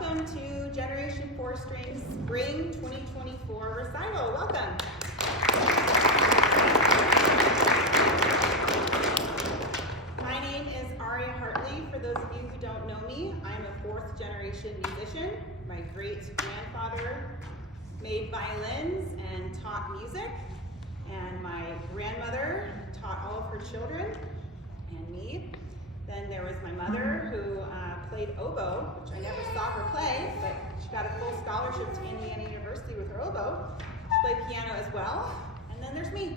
welcome to Generation 4 Strings Spring 2024 Recital. Welcome. My name is Aria Hartley. For those of you who don't know me, I'm a fourth generation musician. My great grandfather made violins and taught music, and my grandmother taught all of her children and me. Then there was my mother who played oboe, which I never saw her play, but she got a full scholarship to Indiana University with her oboe. She played piano as well. And then there's me.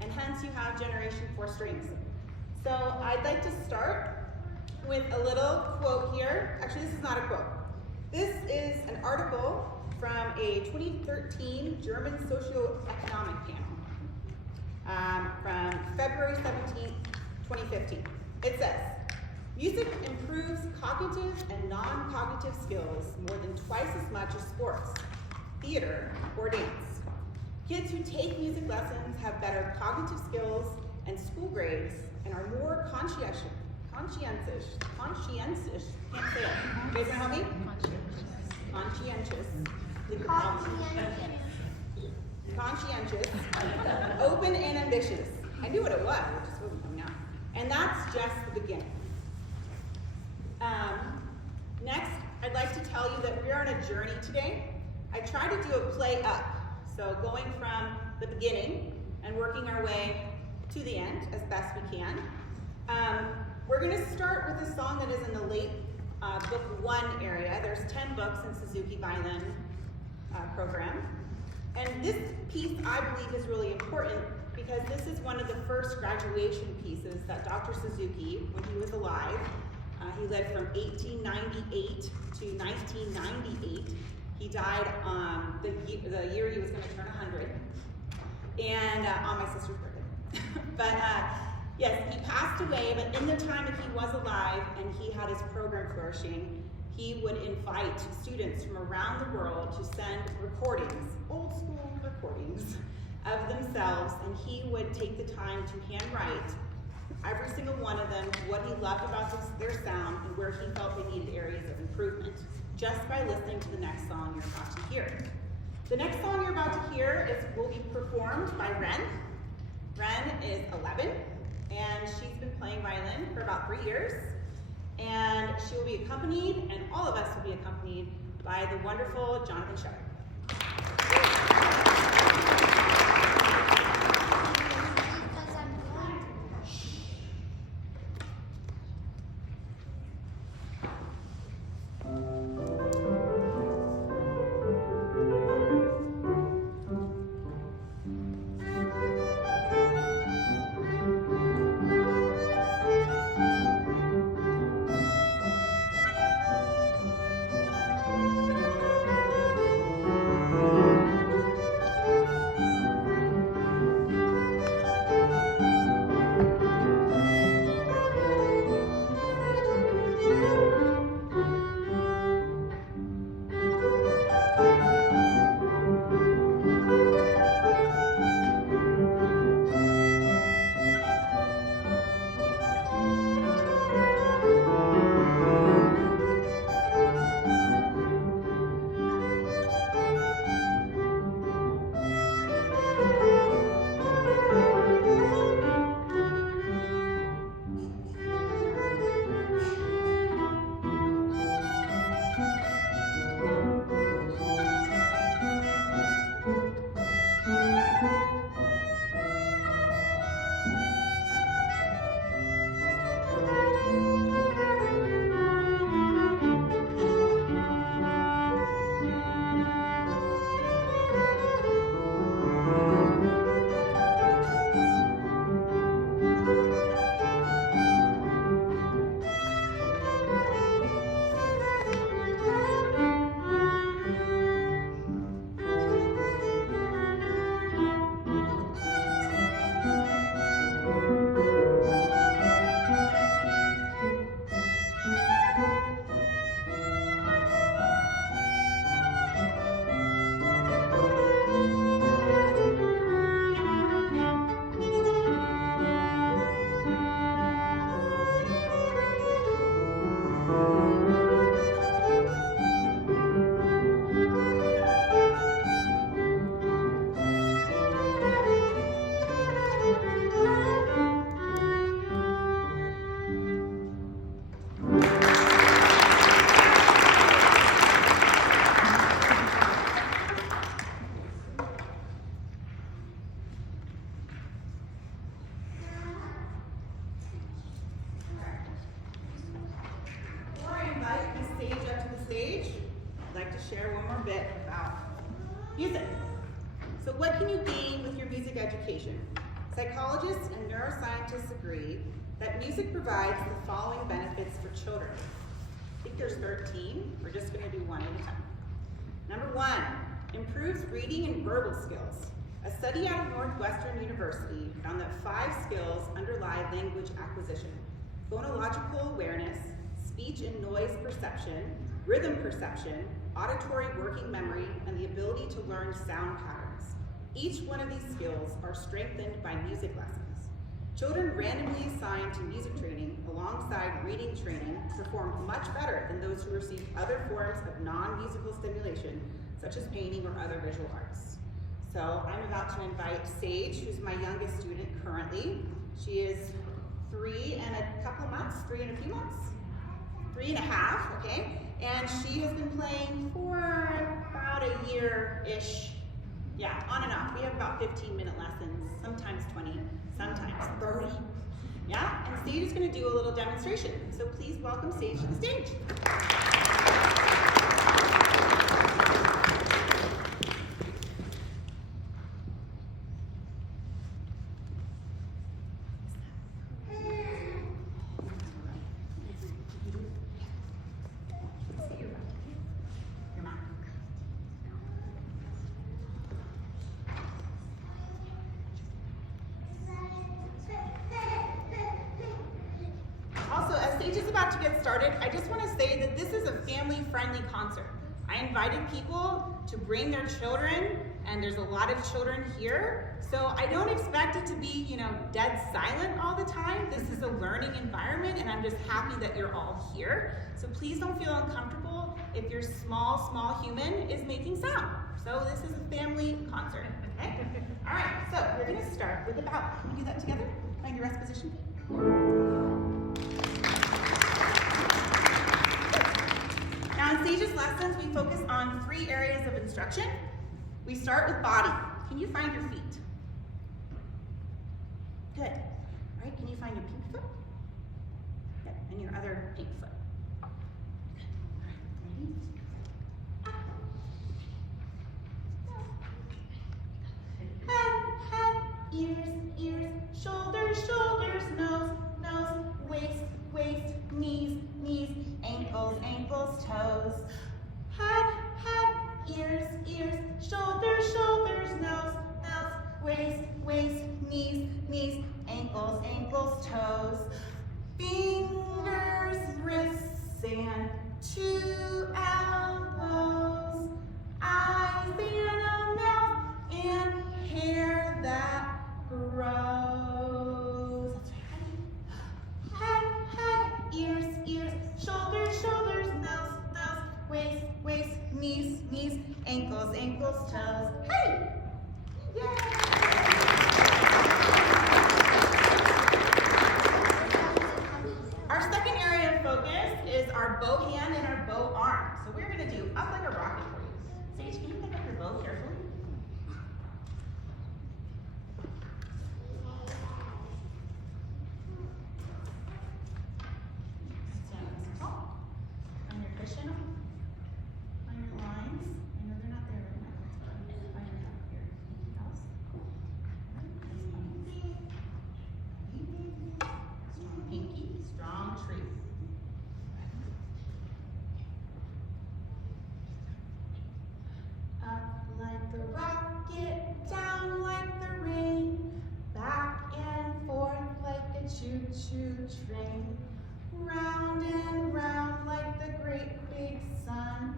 And hence you have Generation 4 Strings. So I'd like to start with a little quote here. Actually, this is not a quote. This is an article from a 2013 German socioeconomic panel from February 17th, 2015. It says, music improves cognitive and non-cognitive skills more than twice as much as sports, theater, or dance. Kids who take music lessons have better cognitive skills and school grades and are more conscientious. Can't say it. You guys wanna help me? Conscientious. Conscientious, open and ambitious. I knew what it was, it just wasn't coming out. And that's just the beginning. Next, I'd like to tell you that we're on a journey today. I try to do a play up, so going from the beginning and working our way to the end as best we can. We're going to start with a song that is in the late book 1 area. There's 10 books in Suzuki Violin program. And this piece, I believe, is really important because this is one of the first graduation pieces that Dr. Suzuki, when he was alive, he lived from 1898 to 1998. He died the year he was going to turn 100, and on my sister's birthday. But yes, he passed away, but in the time that he was alive and he had his program flourishing, he would invite students from around the world to send recordings, old school recordings, of themselves, and he would take the time to handwrite every single one of them what he loved about their sound and where he felt they needed areas of improvement, just by listening to the next song you're about to hear. The next song you're about to hear will be performed by Ren. Ren is 11, and she's been playing violin for about 3 years, and she will be accompanied, and all of us will be accompanied, by the wonderful Jonathan Shepherd. like to share one more bit about music. So what can you gain with your music education? Psychologists and neuroscientists agree that music provides the following benefits for children. I think there's 13. We're just going to do one at a time. Number 1, improves reading and verbal skills. A study out of Northwestern University found that 5 skills underlie language acquisition: phonological awareness, speech and noise perception, rhythm perception, auditory working memory, and the ability to learn sound patterns. Each one of these skills are strengthened by music lessons. Children randomly assigned to music training alongside reading training performed much better than those who received other forms of non-musical stimulation, such as painting or other visual arts. So I'm about to invite Sage, who's my youngest student currently. She is 3 and a couple months, 3 and a few months, 3 and a half, okay? And she has been playing for about a year-ish. Yeah, on and off. We have about 15-minute lessons, sometimes 20, sometimes 30. Yeah, and Sage is going to do a little demonstration. So please welcome Sage to the stage. Sage is about to get started. I just want to say that this is a family-friendly concert. I invited people to bring their children, and there's a lot of children here. So I don't expect it to be, dead silent all the time. This is a learning environment, and I'm just happy that you're all here. So please don't feel uncomfortable if your small human is making sound. So this is a family concert, okay? All right, so we're going to start with a bow. Can we do that together? Find your rest position. Now in Sage's lessons, we focus on 3 areas of instruction. We start with body. Can you find your feet? Good. All right, can you find your pink foot? Good. And your other pink foot. Good. All right, ready? Head, ears, shoulders, nose, waist, knees, ankles, toes. Head, ears, shoulders, nose, waist, knees, ankles, toes. Fingers, wrists, and 2 elbows. Eyes and a mouth and hair that grows. Head, ears, shoulders, nose, waist, knees, ankles, toes. Hey! Yay! Our second area of focus is our bow hand and our bow arm. So we're going to do up like a rocket for you. Sage, can you pick up your bow carefully? Choo-choo train, round and round like the great big sun.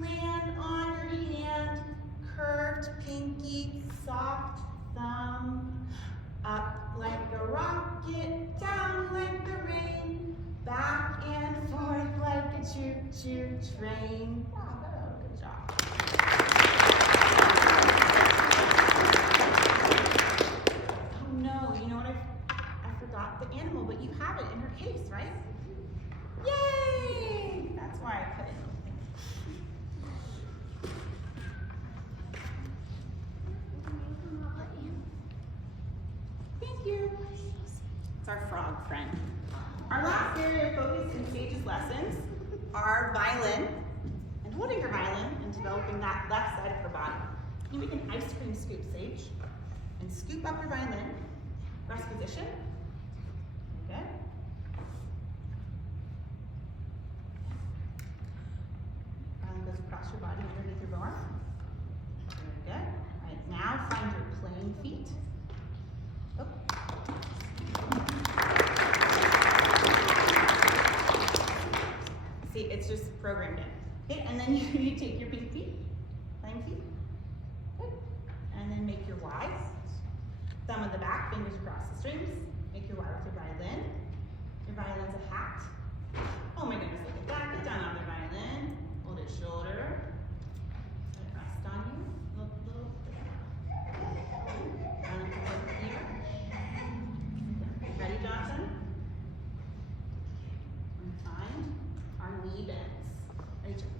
Land on your hand, curved pinky, soft thumb. Up like a rocket, down like the rain, back and forth like a choo-choo train. Bravo, good job. Oh no, you know what I forgot the animal, but you have it in her case, right? Yay! That's why I couldn't. Thank you. It's our frog friend. Our last area of focus in Sage's lessons are violin and holding her violin and developing that left side of her body. You make an ice cream scoop, Sage, and scoop up your violin. Rest position. Good. Violin goes across your body underneath your bar. Very good. All right, now find your playing feet. Oh. See, it's just programmed in. Okay, and then you take your pink feet, playing feet. Good. And then make your Y. Thumb on the back, fingers across the strings. Make your Y with your violin. Your violin's a hat. Oh my goodness, look at that. Get down on the violin. Hold it shoulder. Let it rest on you. Look, look. Violin comes over here. Ready, Johnson? And find our knee bends. Ready, Johnson?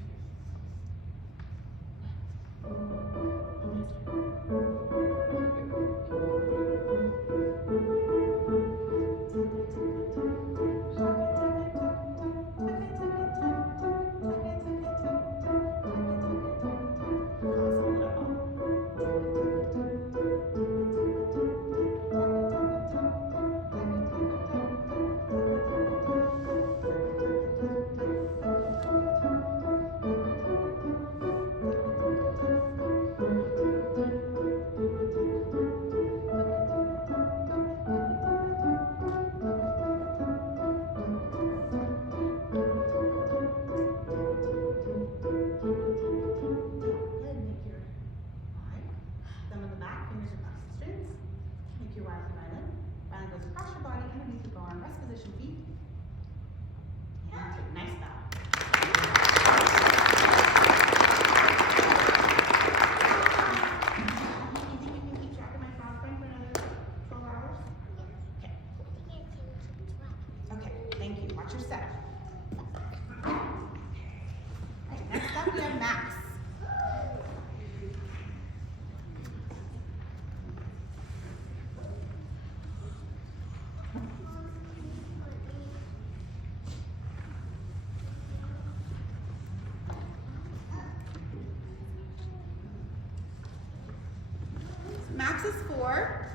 Max is 4.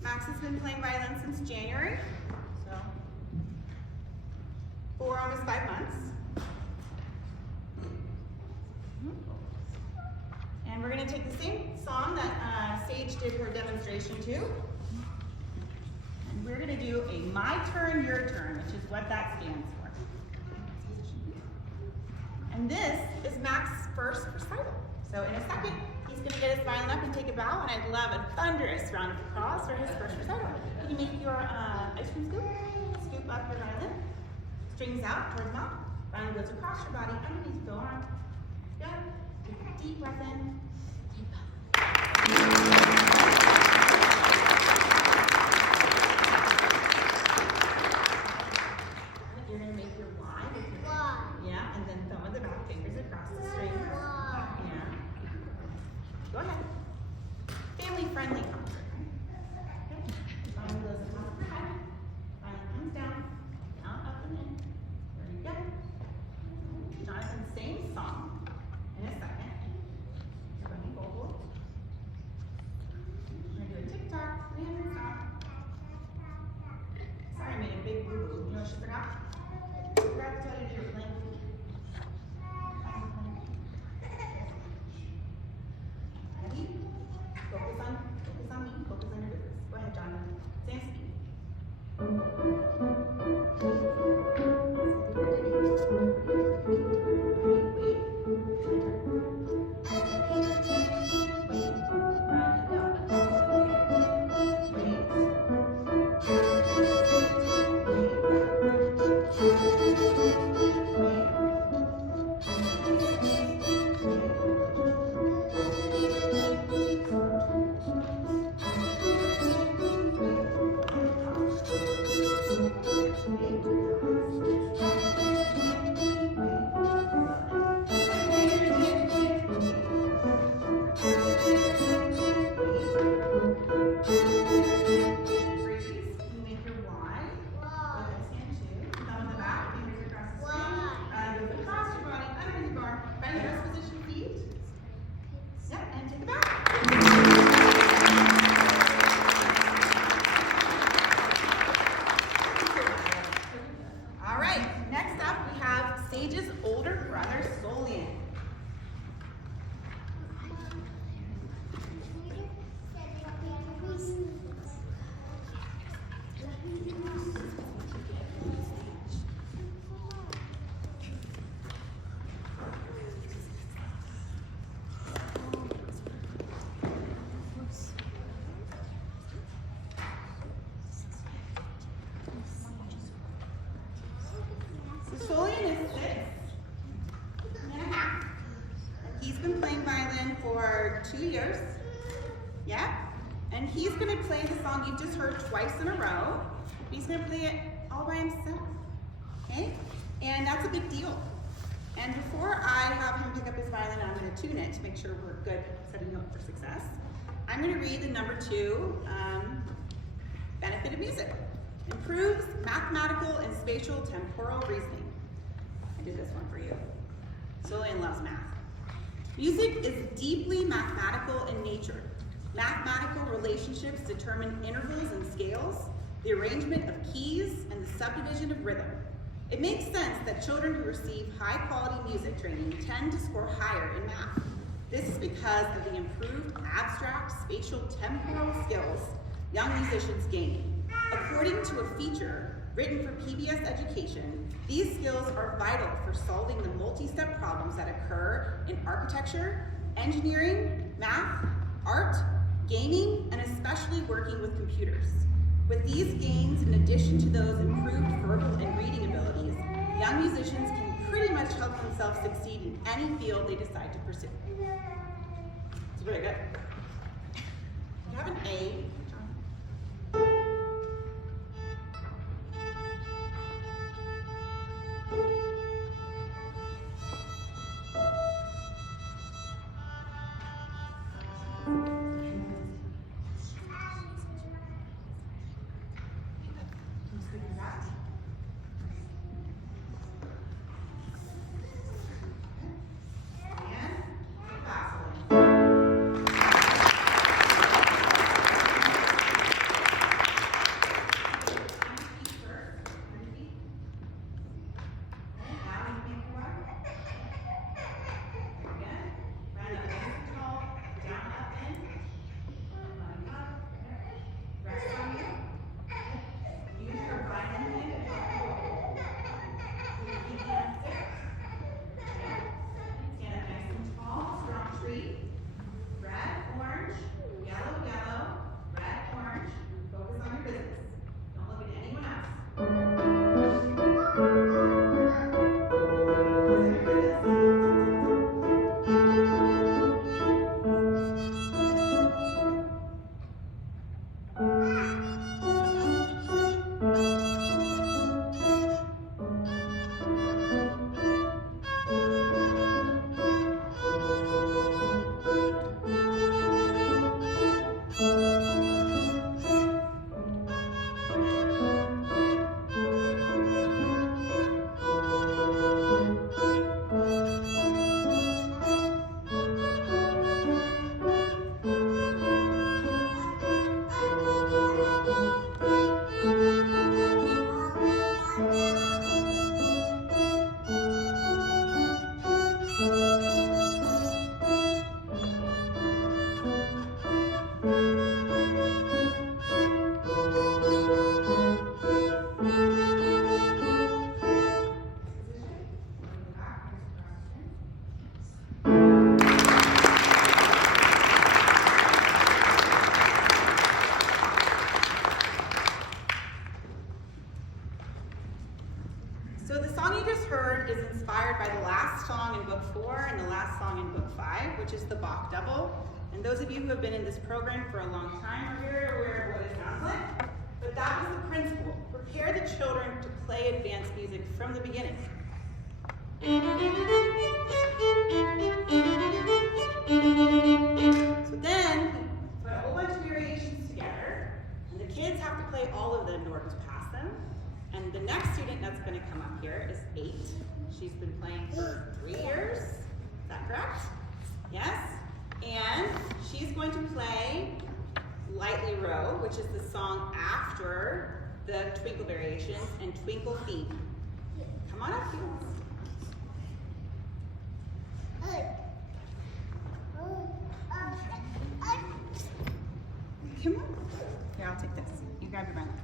Max has been playing violin since January, so 4, almost 5 months. And we're going to take the same song that Sage did her demonstration to. And we're going to do a my turn, your turn, which is what that stands for. And this is Max's first recital. So in a second, he's going to get his violin up and take a bow, and I'd love a thunderous round of applause for his first recital. Can you make your ice cream scoop? Scoop up your violin. Strings out towards mouth. Violin goes across your body, underneath your arm. Good. Take a deep breath in. Deep breath. You're going to make your Y. Yeah, and then thumb of the back, fingers across the string. Yeah. Go ahead. Family-friendly concert. Okay. Violin goes across the head. Violin comes down, up and in. There you go. Jonathan, same song. In a second. You're going to vocal. We're going to do a tick-tock, and stop. Sorry, I made a big boo-boo. You know what she forgot? I forgot to tell you you're playing. Ready? Focus on me. Focus on your business. Go ahead, Jonathan. Same speed. Wait. 2 years. Yeah? And he's going to play the song you've just heard twice in a row. He's going to play it all by himself. Okay? And that's a big deal. And before I have him pick up his violin, I'm going to tune it to make sure we're good setting him up for success. I'm going to read the number 2 benefit of music. Improves mathematical and spatial temporal reasoning. I did this one for you. Solian loves math. Music is deeply mathematical in nature. Mathematical relationships determine intervals and scales, the arrangement of keys, and the subdivision of rhythm. It makes sense that children who receive high-quality music training tend to score higher in math. This is because of the improved abstract spatial temporal skills young musicians gain. According to a feature written for PBS Education, these skills are vital for solving the multi-step problems that occur in architecture, engineering, math, art, gaming, and especially working with computers. With these gains, in addition to those improved verbal and reading abilities, young musicians can pretty much help themselves succeed in any field they decide to pursue. It's really good. You have an A. So the song you just heard is inspired by the last song in book 4 and the last song in book 5, which is the Bach double. And those of you who have been in this program for a long time are very aware of what it sounds like. But that was the principle. Prepare the children to play advanced music from the beginning. So then, we put a whole bunch of variations together, and the kids have to play all of them in order to pass them. And the next student that's going to come up here is 8. She's been playing for 3 years. Is that correct? Yes. And she's going to play Lightly Row, which is the song after the Twinkle variations, and Twinkle Theme. Come on up, you. Come on. Here, I'll take this. You grab your violin.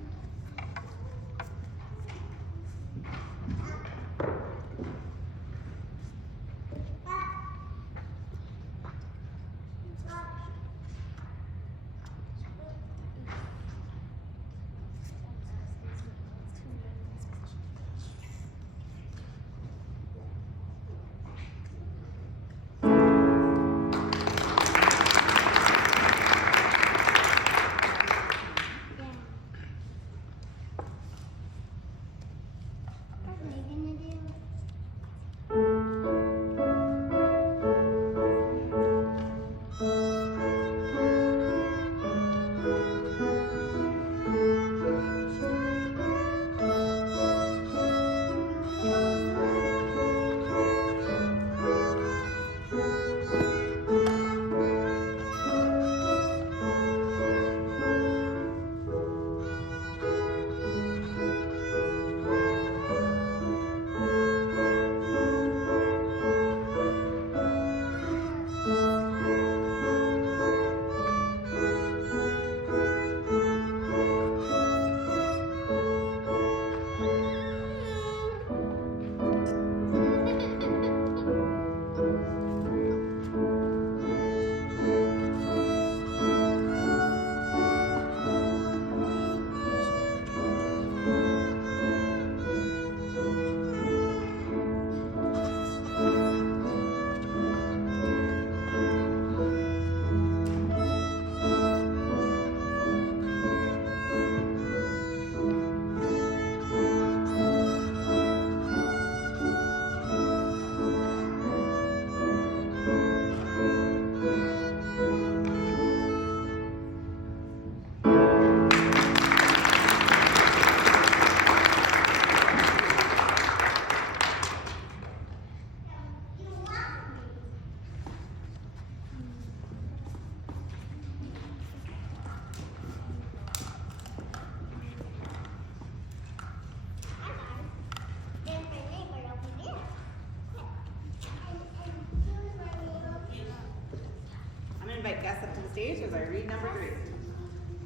page as I read number 3.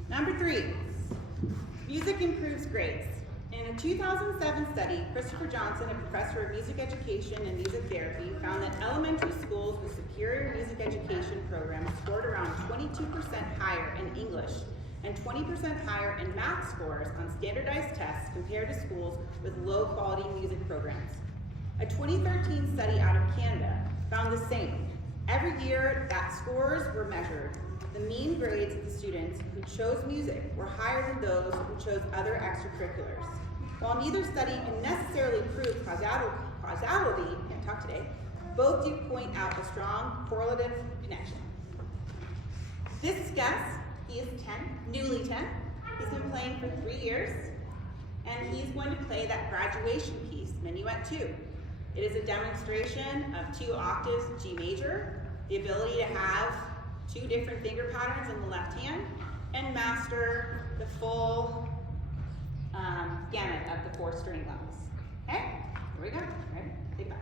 Number 3, music improves grades. In a 2007 study, Christopher Johnson, a professor of music education and music therapy, found that elementary schools with superior music education programs scored around 22% higher in English and 20% higher in math scores on standardized tests compared to schools with low-quality music programs. A 2013 study out of Canada found the same. Every year that scores were measured, the mean grades of the students who chose music were higher than those who chose other extracurriculars. While neither study can necessarily prove causality, can't talk today, both do point out a strong correlative connection. This guest, he is 10, newly 10. He's been playing for 3 years, and he's going to play that graduation piece, Minuet 2. It is a demonstration of 2 octaves G major, the ability to have 2 different finger patterns in the left hand, and master the full gamut of the 4 string levels. Okay, here we go. Ready? Take that.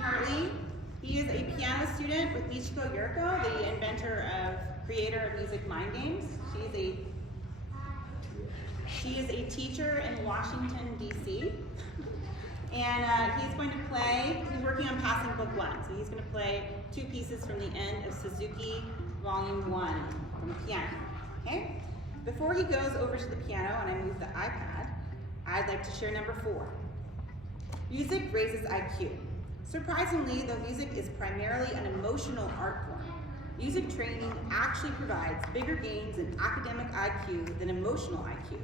Hartley. He is a piano student with Michiko Yurko, the inventor of, creator of Music Mind Games. She is a teacher in Washington, D.C. And he's going to play, he's working on passing book 1. So he's going to play 2 pieces from the end of Suzuki Volume 1 on the piano. Okay? Before he goes over to the piano and I move the iPad, I'd like to share number 4. Music raises IQ. Surprisingly, though music is primarily an emotional art form, music training actually provides bigger gains in academic IQ than emotional IQ.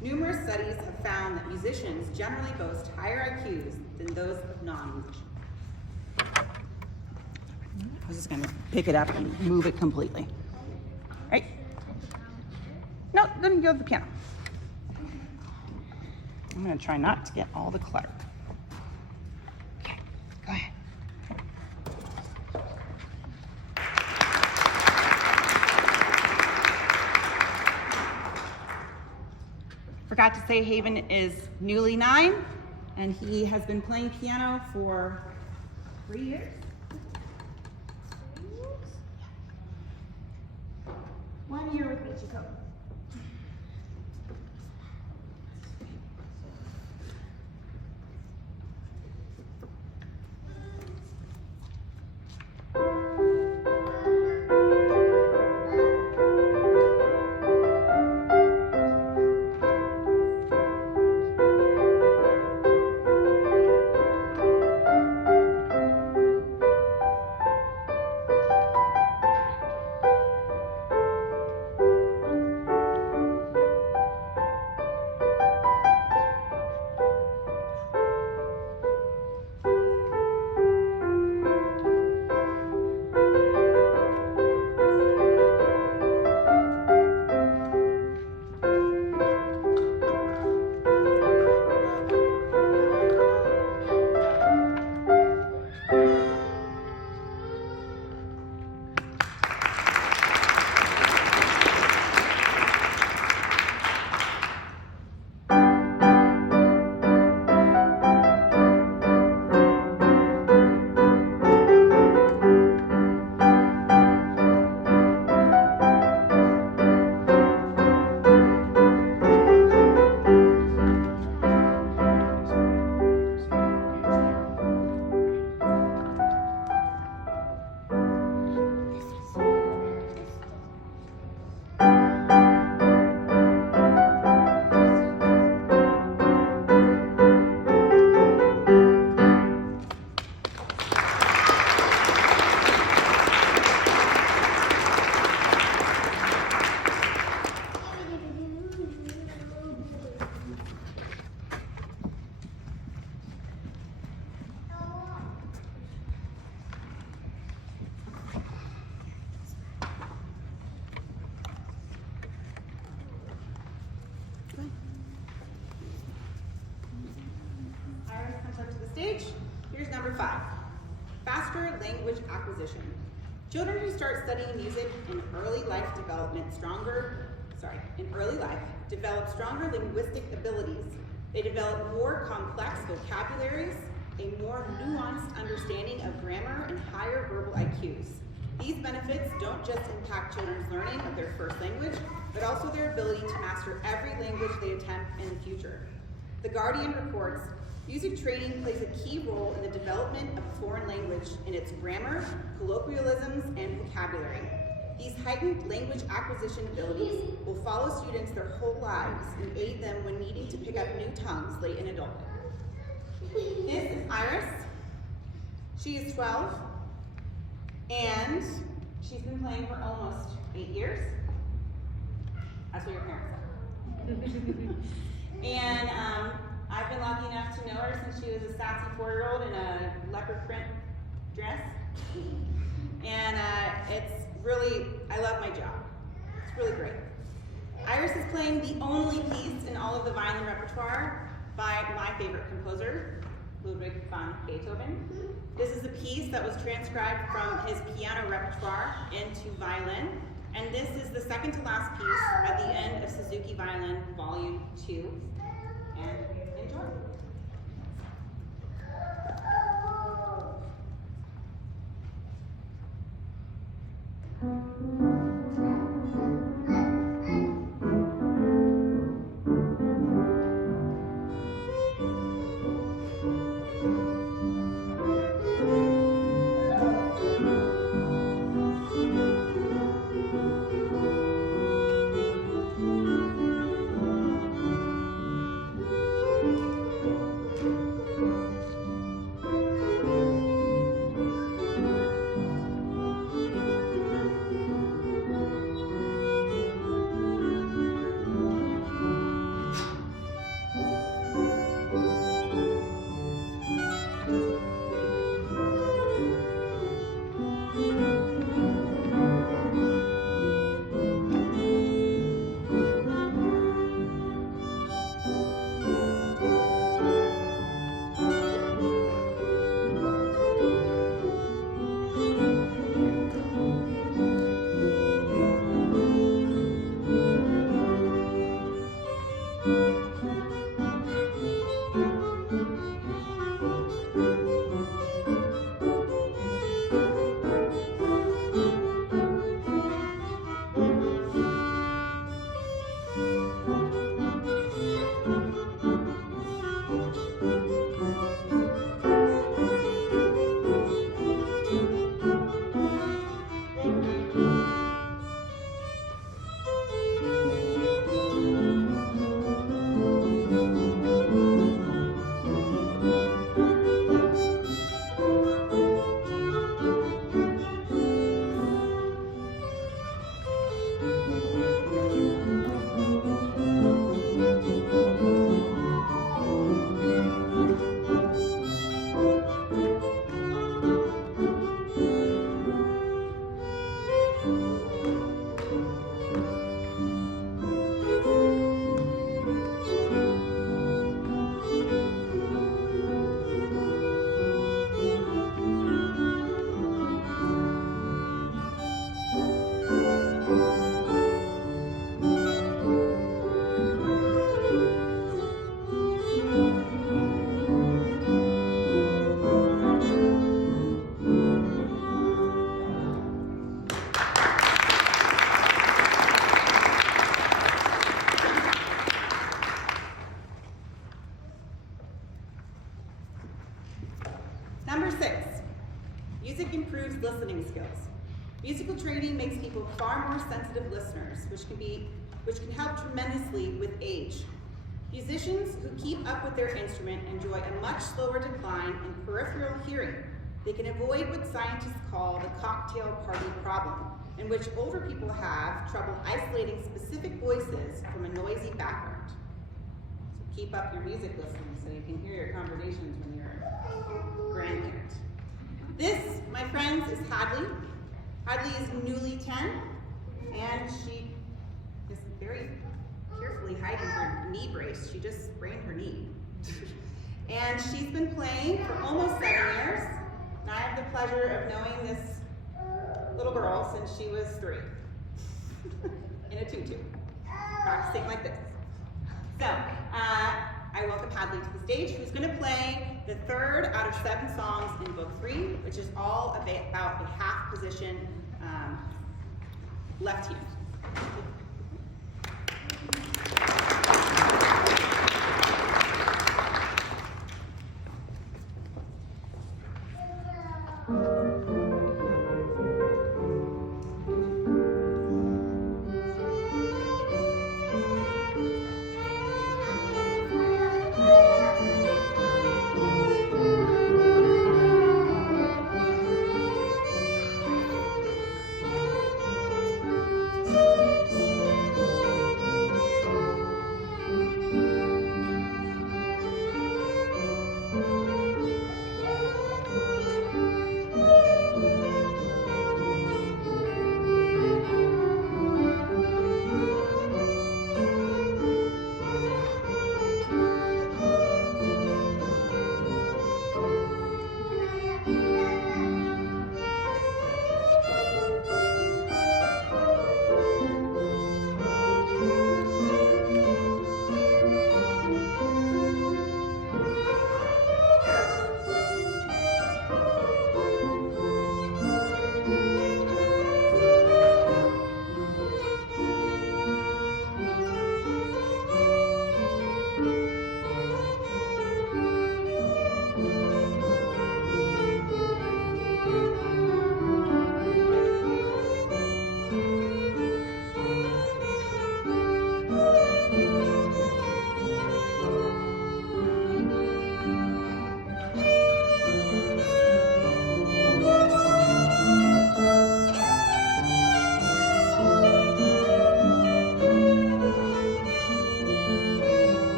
Numerous studies have found that musicians generally boast higher IQs than those of non-musicians. I was just going to pick it up and move it completely. Right? No, then go to the piano. I'm going to try not to get all the clutter. Okay, go ahead. Forgot to say Haven is newly 9, and he has been playing piano for 3 years. here with me, Chico. Stage. Here's number 5, faster language acquisition. Children who start studying music in early life develop stronger linguistic abilities. They develop more complex vocabularies, a more nuanced understanding of grammar, and higher verbal IQs. These benefits don't just impact children's learning of their first language, but also their ability to master every language they attempt in the future. The Guardian reports, music training plays a key role in the development of a foreign language in its grammar, colloquialisms, and vocabulary. These heightened language acquisition abilities will follow students their whole lives and aid them when needing to pick up new tongues late in adulthood. This is Iris. She is 12, and she's been playing for almost 8 years. That's what your parents said. And I've been lucky enough to know her since she was a sassy 4-year-old in a leopard print dress. And it's really, I love my job. It's really great. Iris is playing the only piece in all of the violin repertoire by my favorite composer, Ludwig van Beethoven. This is a piece that was transcribed from his piano repertoire into violin. And this is the second to last piece at the end of Suzuki Violin Volume 2. And enjoy. Musical training makes people far more sensitive listeners, which can help tremendously with age. Musicians who keep up with their instrument enjoy a much slower decline in peripheral hearing. They can avoid what scientists call the cocktail party problem, in which older people have trouble isolating specific voices from a noisy background. So keep up your music listening so you can hear your conversations when you're a grandparent. This, my friends, is Hadley. Hadley is newly 10, and she is very carefully hiding her knee brace. She just sprained her knee. And she's been playing for almost 7 years, and I have the pleasure of knowing this little girl since she was 3, in a tutu, practicing like this. So, I welcome Hadley to the stage, who's going to play the 3rd out of 7 songs in Book 3, which is all about a half position left hand.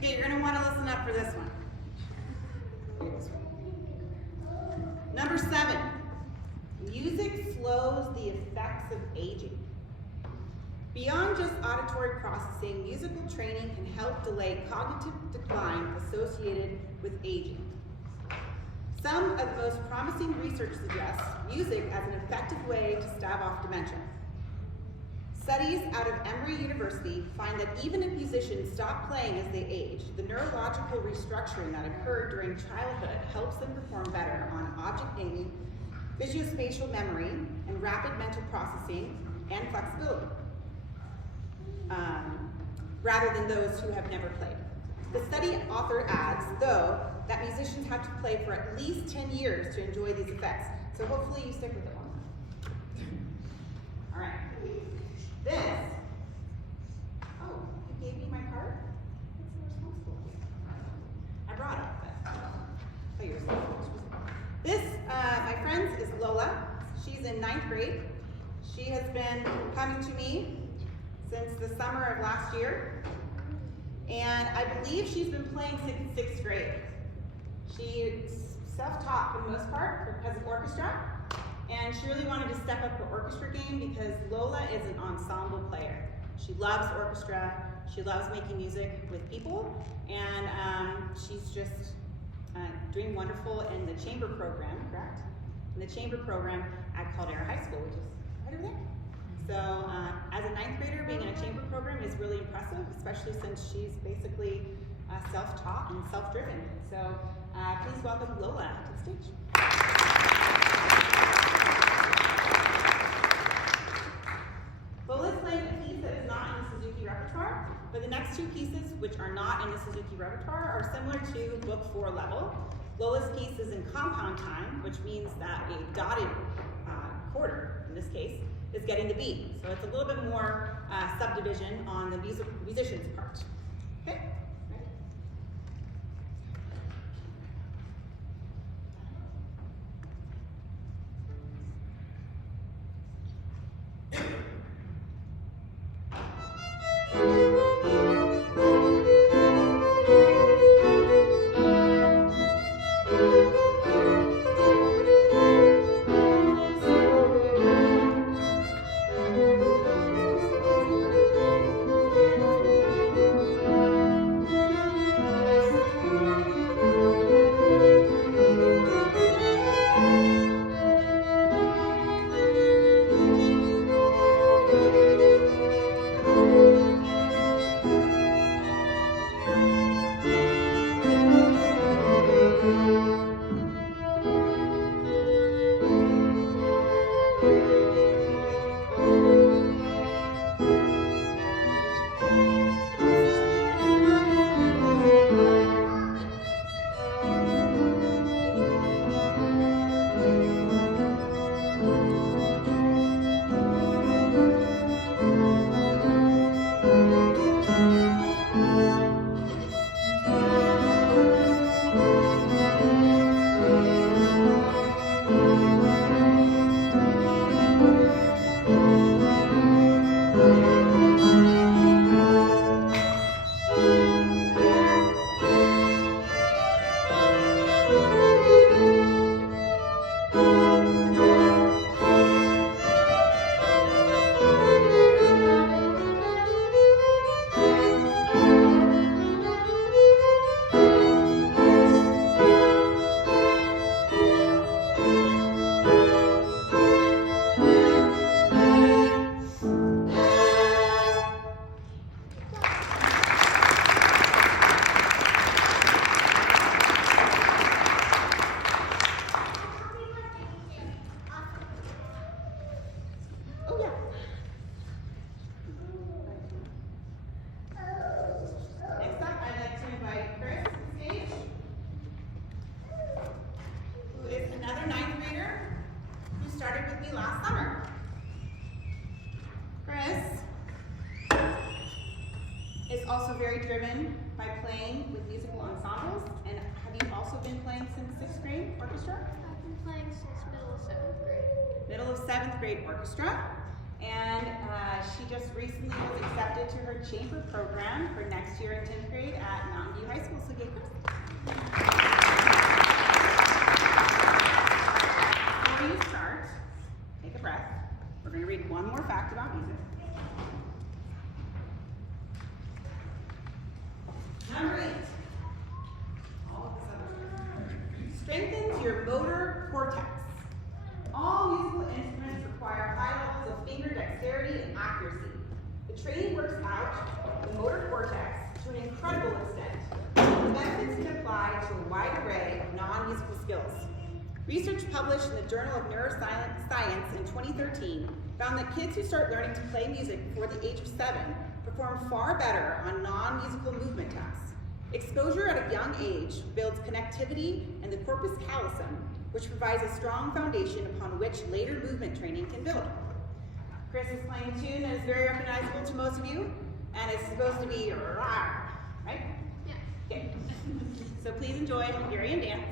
Okay, you're going to want to listen up for this one. Number 7, music slows the effects of aging. Beyond just auditory processing, musical training can help delay cognitive decline associated with aging. Some of the most promising research suggests music as an effective way to stave off dementia. Studies out of Emory University find that even if musicians stop playing as they age, the neurological restructuring that occurred during childhood helps them perform better on object naming, visuospatial memory, and rapid mental processing and flexibility, rather than those who have never played. The study author adds, though, that musicians have to play for at least 10 years to enjoy these effects. So hopefully you stick with it long enough. All right. This, oh, you gave me my card? That's so responsible. I brought it, but oh, you're so This, my friends, is Lola. She's in 9th grade. She has been coming to me since the summer of last year. And I believe she's been playing since 6th grade. She's self-taught for the most part because of orchestra. And she really wanted to step up her orchestra game because Lola is an ensemble player. She loves orchestra. She loves making music with people. And she's just doing wonderful in the chamber program, correct? In the chamber program at Aria High School, which is right over there. So as a 9th grader, being in a chamber program is really impressive, especially since she's basically self-taught and self-driven. So please welcome Lola to the stage. Lola's playing a piece that is not in the Suzuki repertoire, but the next 2 pieces, which are not in the Suzuki repertoire, are similar to Book 4 level. Lola's piece is in compound time, which means that a dotted quarter, in this case, is getting the beat. So it's a little bit more subdivision on the musician's part. Okay? Ready? Also very driven by playing with musical ensembles. And have you also been playing since 6th grade orchestra? I've been playing since middle of 7th grade. Middle of 7th grade orchestra. And she just recently was accepted to her chamber program for next year in 10th grade at Mountain View High School. So give her. Before you start, take a breath. We're going to read one more fact about music. Number 8. Strengthens your motor cortex. All musical instruments require high levels of finger dexterity and accuracy. The training works out the motor cortex to an incredible extent. The benefits can apply to a wide array of non-musical skills. Research published in the Journal of Neuroscience in 2013 found that kids who start learning to play music before the age of 7 perform far better on non-musical movement tasks. Exposure at a young age builds connectivity in the corpus callosum, which provides a strong foundation upon which later movement training can build. Chris is playing a tune that is very recognizable to most of you, and it's supposed to be rawr, right? Yeah. Okay. So please enjoy Hungarian dance.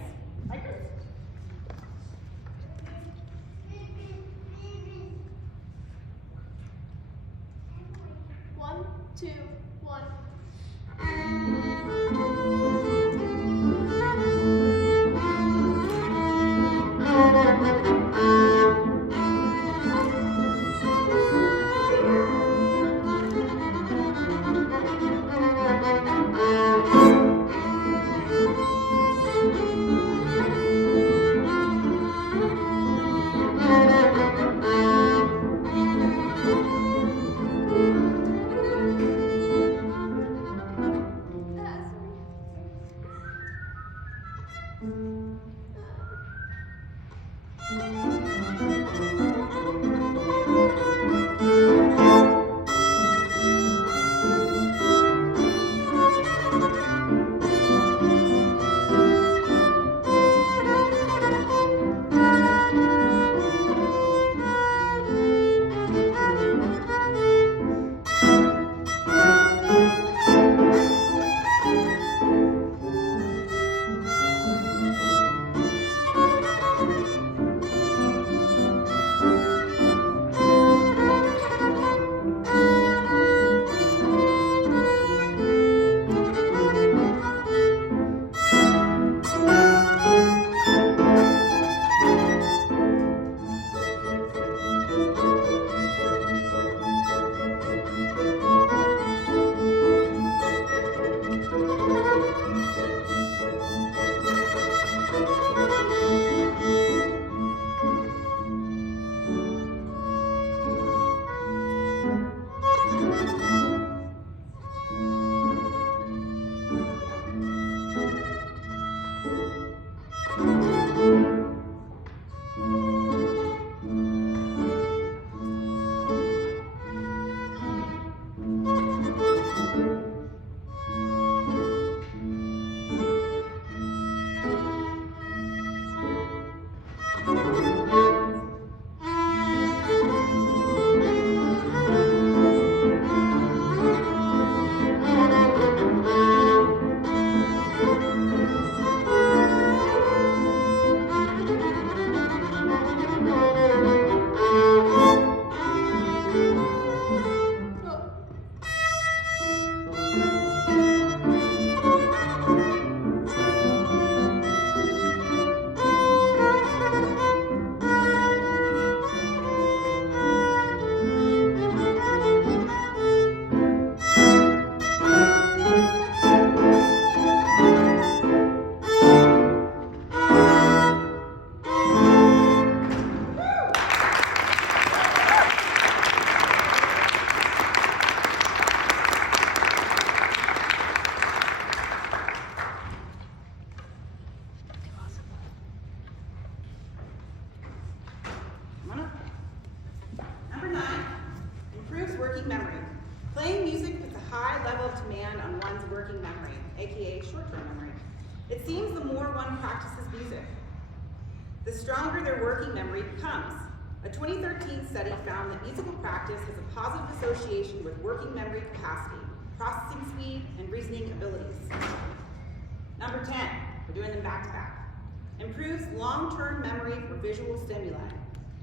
Hi, Chris. 1, 2, 1. Come on up. Number 9, improves working memory. Playing music puts a high level of demand on one's working memory, aka short-term memory. It seems the more one practices music, the stronger their working memory becomes. A 2013 study found that musical practice has a positive association with working memory capacity, processing speed, and reasoning abilities. Number 10, we're doing them back to back. Improves long-term memory for visual stimuli.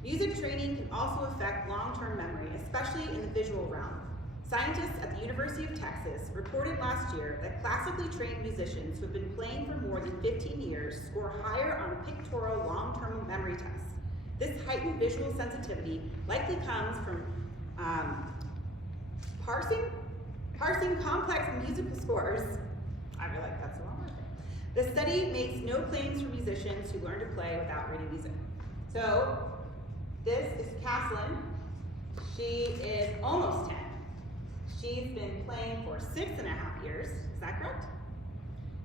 Music training can also affect long-term memory, especially in the visual realm. Scientists at the University of Texas reported last year that classically trained musicians who have been playing for more than 15 years score higher on pictorial long-term memory tests. This heightened visual sensitivity likely comes from parsing complex musical scores. I feel like that's the wrong word. The study makes no claims for musicians who learn to play without reading music. So, this is Caslin. She is almost 10. She's been playing for 6.5 years. Is that correct?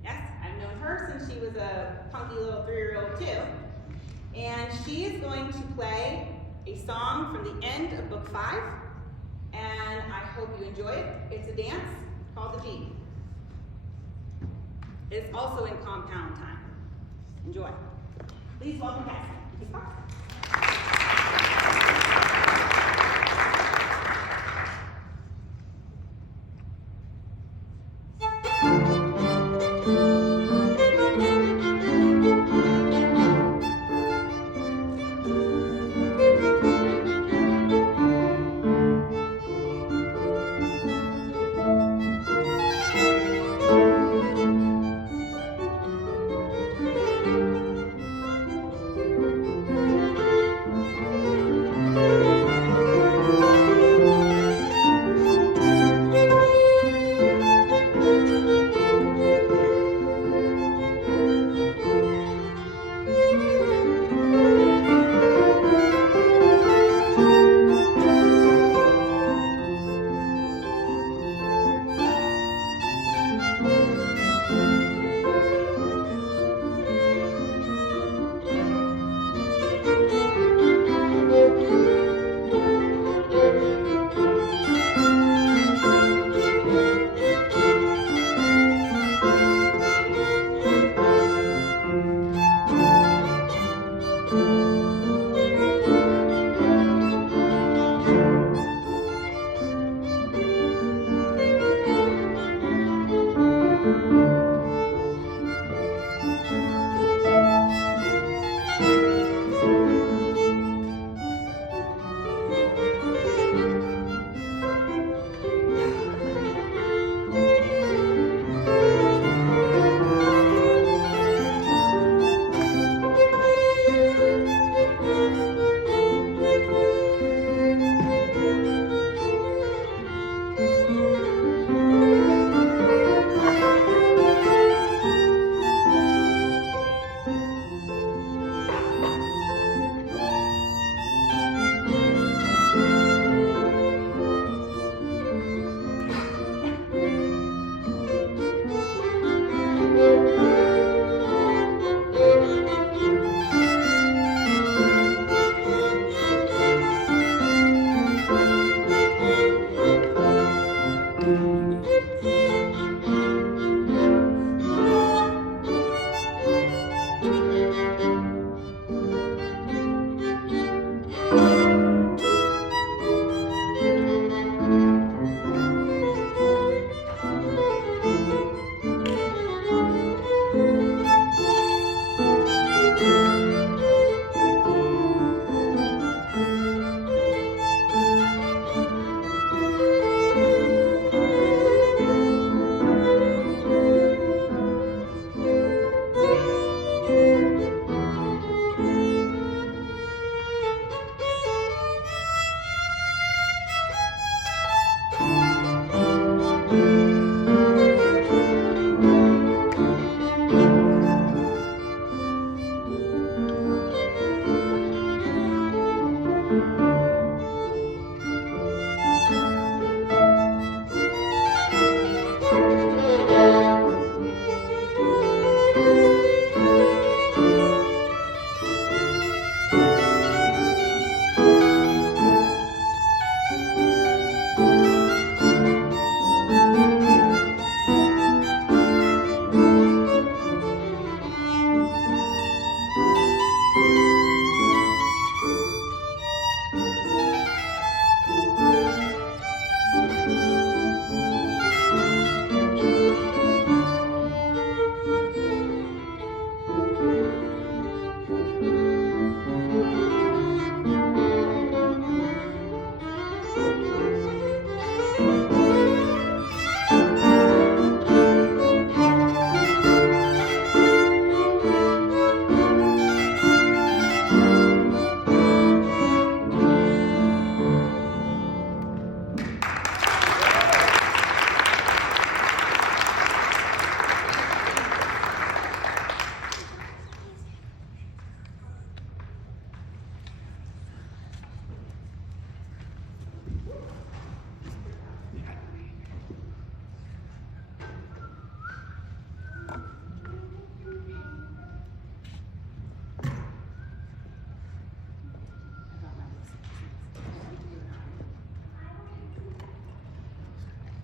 Yes, I've known her since she was a punky little 3-year-old too. And she is going to play a song from the end of book 5. And I hope you enjoy it. It's a dance called the G. It is also in compound time. Enjoy. Please welcome Cassie.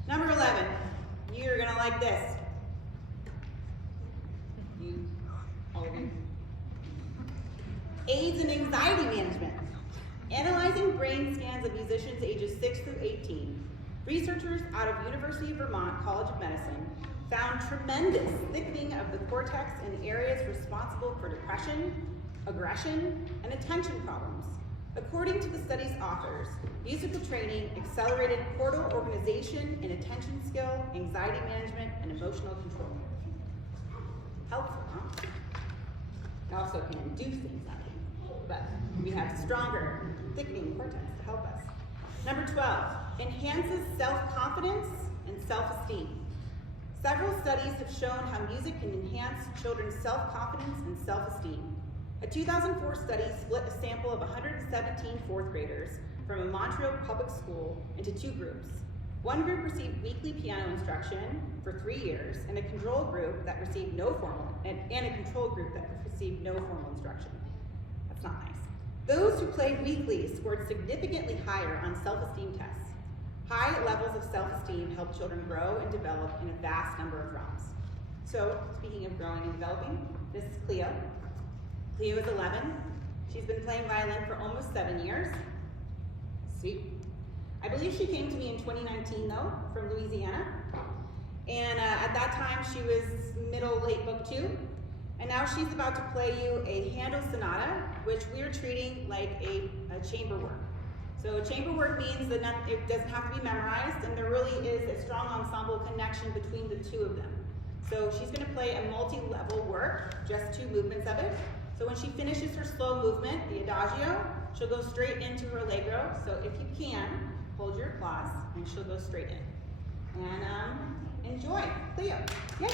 Number 11, you're gonna like this. anxiety management. Analyzing brain scans of musicians ages 6 through 18, researchers out of University of Vermont College of Medicine found tremendous thickening of the cortex in areas responsible for depression, aggression, and attention problems. According to the study's authors, musical training accelerated cortical organization and attention skill, anxiety management, and emotional control. Helpful, huh? It also can induce anxiety, but we have stronger, thickening cortex to help us. Number 12, enhances self-confidence and self-esteem. Several studies have shown how music can enhance children's self-confidence and self-esteem. A 2004 study split a sample of 117 fourth graders from a Montreal public school into two groups. One group received weekly piano instruction for 3 years, and a control group that received no formal instruction. That's not nice. Those who played weekly scored significantly higher on self-esteem tests. High levels of self-esteem help children grow and develop in a vast number of realms. So, speaking of growing and developing, this is Cleo. Cleo is 11. She's been playing violin for almost 7 years. Sweet. I believe she came to me in 2019 though, from Louisiana. And at that time she was late book 2. And now she's about to play you a Handel sonata, which we're treating like a chamber work. So chamber work means that it doesn't have to be memorized, and there really is a strong ensemble connection between the two of them. So she's going to play a multi-level work, just 2 movements of it. So when she finishes her slow movement, the adagio, she'll go straight into her allegro. So if you can, hold your applause, and she'll go straight in. And enjoy. Cleo. Yay.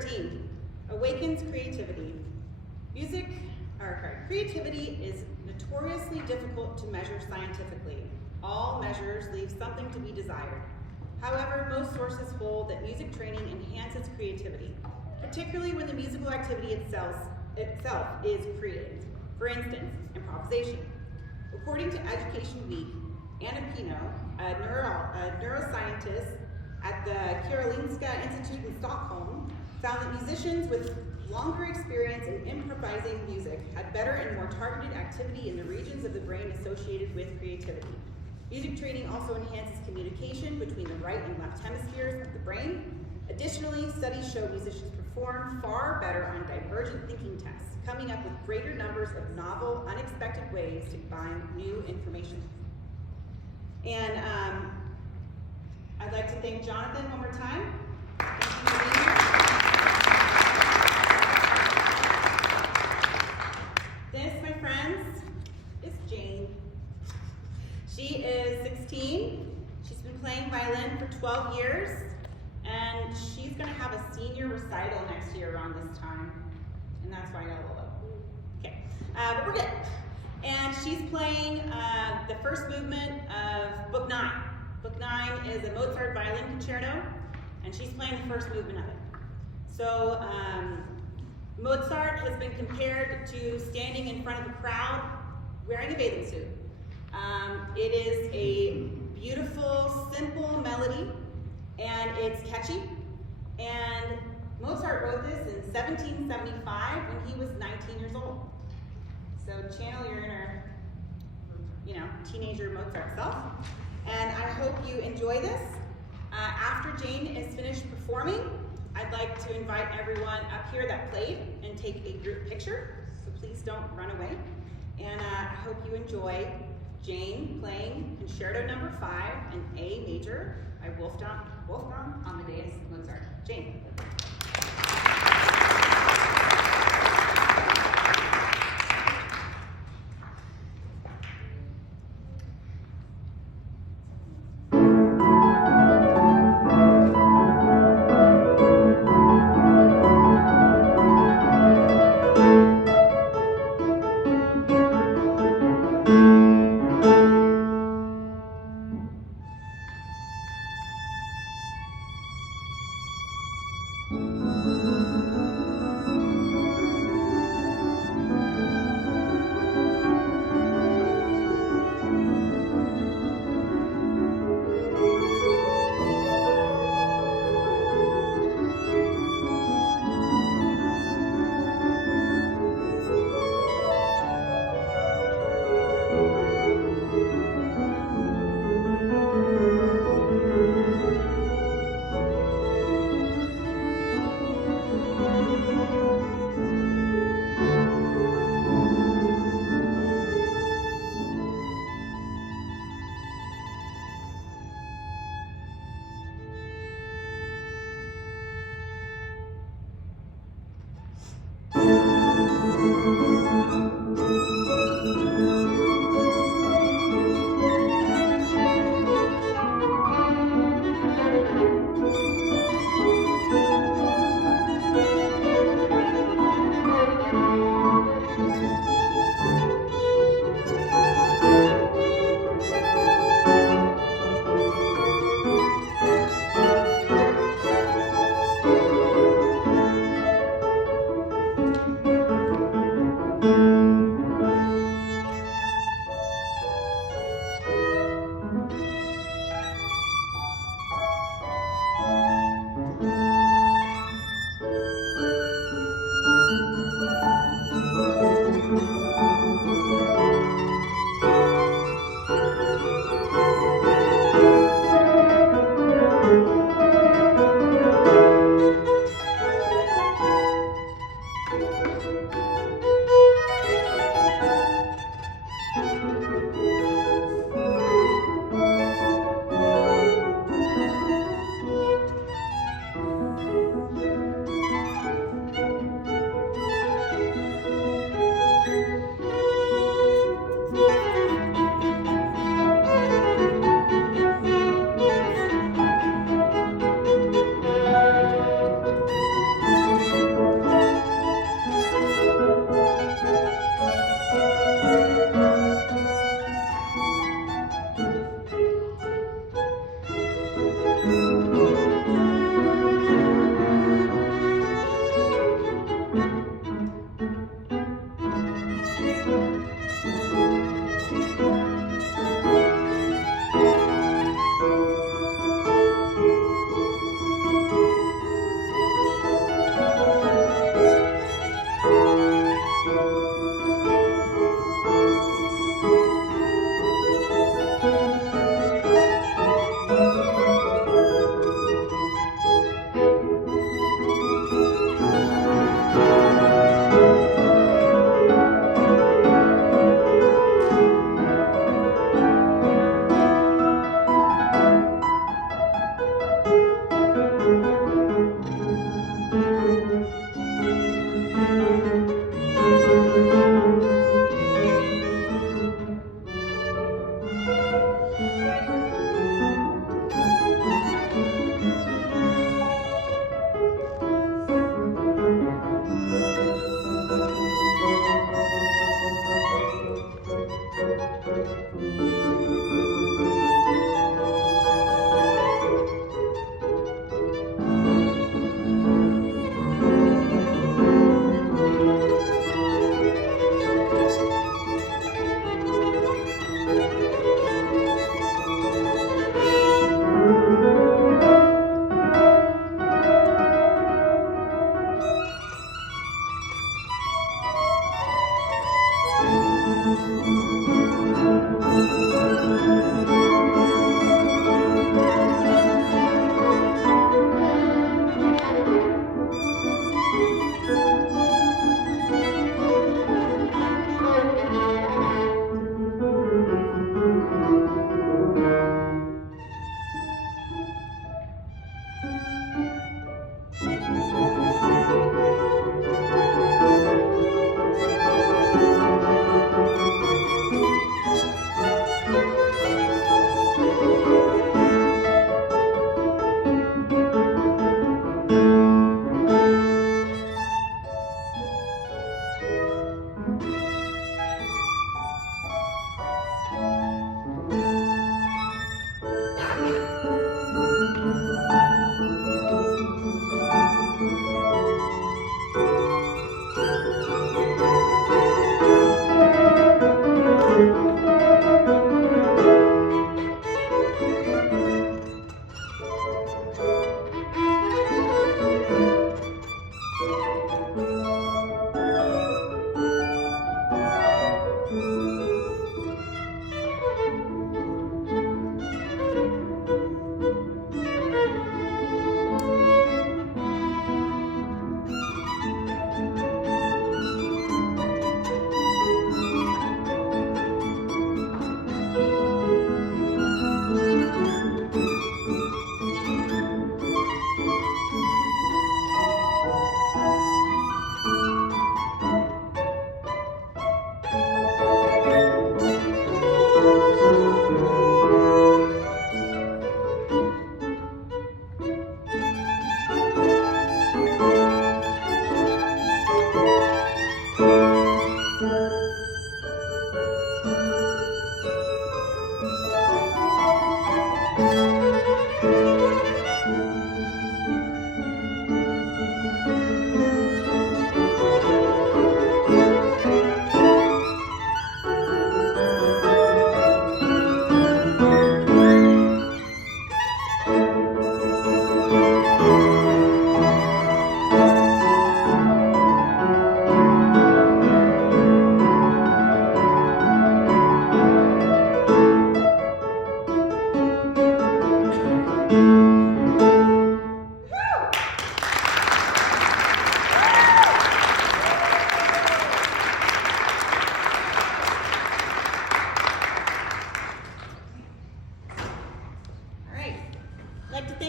13, awakens creativity. Creativity is notoriously difficult to measure scientifically. All measures leave something to be desired. However, most sources hold that music training enhances creativity, particularly when the musical activity itself is creative. For instance, improvisation. According to Education Week, Anna Pino, a neuroscientist at the Karolinska Institute in Stockholm, found that musicians with longer experience in improvising music had better and more targeted activity in the regions of the brain associated with creativity. Music training also enhances communication between the right and left hemispheres of the brain. Additionally, studies show musicians perform far better on divergent thinking tests, coming up with greater numbers of novel, unexpected ways to combine new information. And I'd like to thank Jonathan one more time. Thank you for being here. This, my friends, is Jane. She is 16. She's been playing violin for 12 years, and she's going to have a senior recital next year around this time, and that's why I got a little low. Okay, but we're good. And she's playing the first movement of Book 9. Book 9 is a Mozart violin concerto, and she's playing the first movement of it. So Mozart has been compared to standing in front of a crowd wearing a bathing suit. It is a beautiful, simple melody, and it's catchy. And Mozart wrote this in 1775 when he was 19 years old. So channel your inner, teenager Mozart self. And I hope you enjoy this. After Jane is finished performing, I'd like to invite everyone up here that played and take a group picture. So please don't run away. And I hope you enjoy Jane playing Concerto No. 5 in A major by Wolfgang Amadeus Mozart. Jane.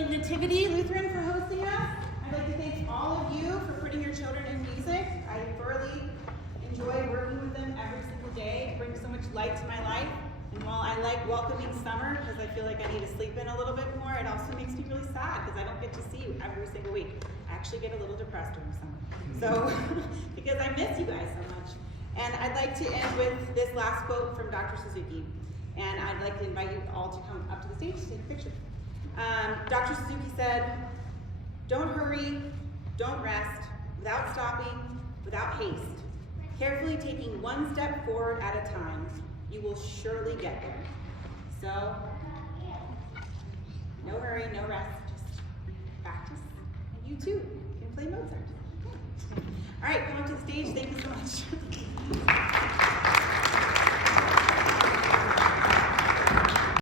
Nativity Lutheran for hosting us. I'd like to thank all of you for putting your children in music. I thoroughly enjoy working with them every single day. It brings so much light to my life. And while I like welcoming summer because I feel like I need to sleep in a little bit more, it also makes me really sad because I don't get to see you every single week. I actually get a little depressed during summer. So, because I miss you guys so much. And I'd like to end with this last quote from Dr. Suzuki. And I'd like to invite you all to come up to the stage to take a picture. Dr. Suzuki said, "Don't hurry, don't rest, without stopping, without haste. Carefully taking one step forward at a time, you will surely get there." So, no hurry, no rest, just practice. And you too can play Mozart. All right, come up to the stage. Thank you so much.